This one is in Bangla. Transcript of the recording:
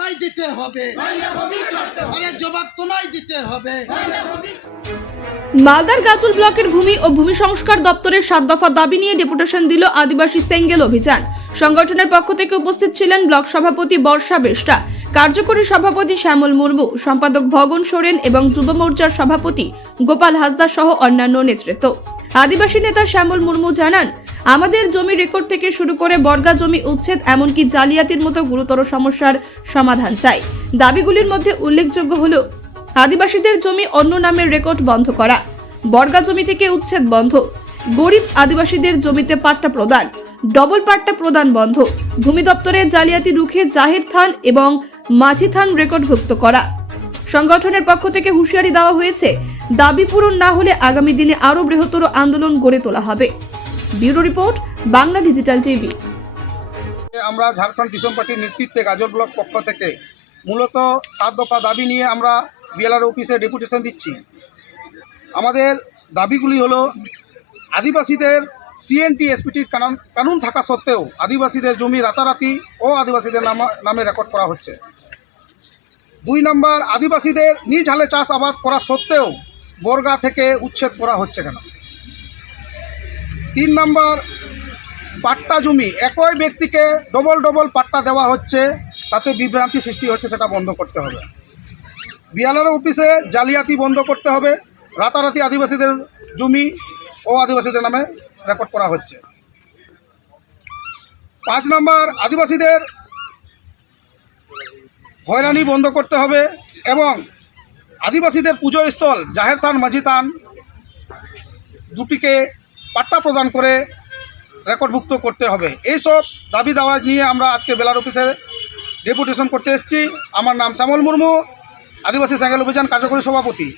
তোমায় দিতে হবে। জবাব তোমায় দিতে হবে। মালদার গাজল ব্লকের ভূমি ও ভূমি সংস্কার দপ্তরের সাত দফা দাবি নিয়ে ডেপুটেশন দিল আদিবাসী সেঙ্গেল অভিযান। সংগঠনের পক্ষ থেকে উপস্থিত ছিলেন ব্লক সভাপতি বর্ষা বেষ্টা কার্যকরী সভাপতি শ্যামল মুর্মু সম্পাদক ভগন সোরেন এবং যুব মোর্চার সভাপতি গোপাল হাসদা সহ অন্যান্য নেতৃত্ব। আদিবাসী নেতা শ্যামল মুর্মু জানান, আমাদের জমি রেকর্ড থেকে শুরু করে বর্গা জমি উচ্ছেদ, এমনকি জালিয়াতির মতো গুরুতর সমস্যার সমাধান চাই। দাবিগুলির মধ্যে উল্লেখযোগ্য হল, আদিবাসীদের জমি অন্য নামের রেকর্ড বন্ধ করা, বর্গা জমি থেকে উচ্ছেদ বন্ধ, গরিব আদিবাসীদের জমিতে পাট্টা প্রদান ডবল পাট্টা প্রদান বন্ধ, ভূমি দপ্তরের জালিয়াতি রুখে জাহির থান এবং মাঝি থান রেকর্ডভুক্ত করা। সংগঠনের পক্ষ থেকে হুঁশিয়ারি দেওয়া হয়েছে, দাবি পূরণ না হলে আগামী দিনে আরও বৃহত্তর আন্দোলন গড়ে তোলা হবে। Bureau report, Bangla digital TV. আমরা ঝাড়খণ্ড কিষণ পার্টির নেতৃত্বে গাজর ব্লক পক্ষ থেকে মূলত সাত দফা দাবি নিয়ে আমরা বিএলআর অফিসে ডেপুটেশন দিচ্ছি। আমাদের দাবিগুলি হলো, আদিবাসীদের সিএনটি এসপিটির কানুন থাকা সত্ত্বেও আদিবাসীদের জমি রাতারাতি ও আদিবাসীদের নামে রেকর্ড করা হচ্ছে। দুই নম্বর আদিবাসীদের নিজ হালে চাষ আবাদ করা সত্ত্বেও বর্গা থেকে উচ্ছেদ করা হচ্ছে কেন? তিন নম্বর পাট্টা জমি, একই ব্যক্তিকে ডবল ডবল পাট্টা দেওয়া হচ্ছে, তাতে বিভ্রান্তি সৃষ্টি হচ্ছে সেটা বন্ধ করতে হবে। বিয়ালার অফিসে জালিয়াতি বন্ধ করতে হবে, রাতারাতি আদিবাসীদের জমি ও আদিবাসীদের নামে রেকর্ড করা হচ্ছে। পাঁচ নম্বর আদিবাসীদের হয়রানি বন্ধ করতে হবে এবং আদিবাসীদের পুজো স্থল জাহের থান, মাঝি থান দুটিকে পাট্টা প্রদান করে রেকর্ডভুক্ত করতে হবে। এইসব দাবি দাওয়াজ নিয়ে আমরা আজকে বেলার অফিসে ডেপুটেশন করতে এসেছি। আমার নাম শ্যামল মুর্মু, আদিবাসী সাঙ্গেল অভিযান কার্যকরী সভাপতি।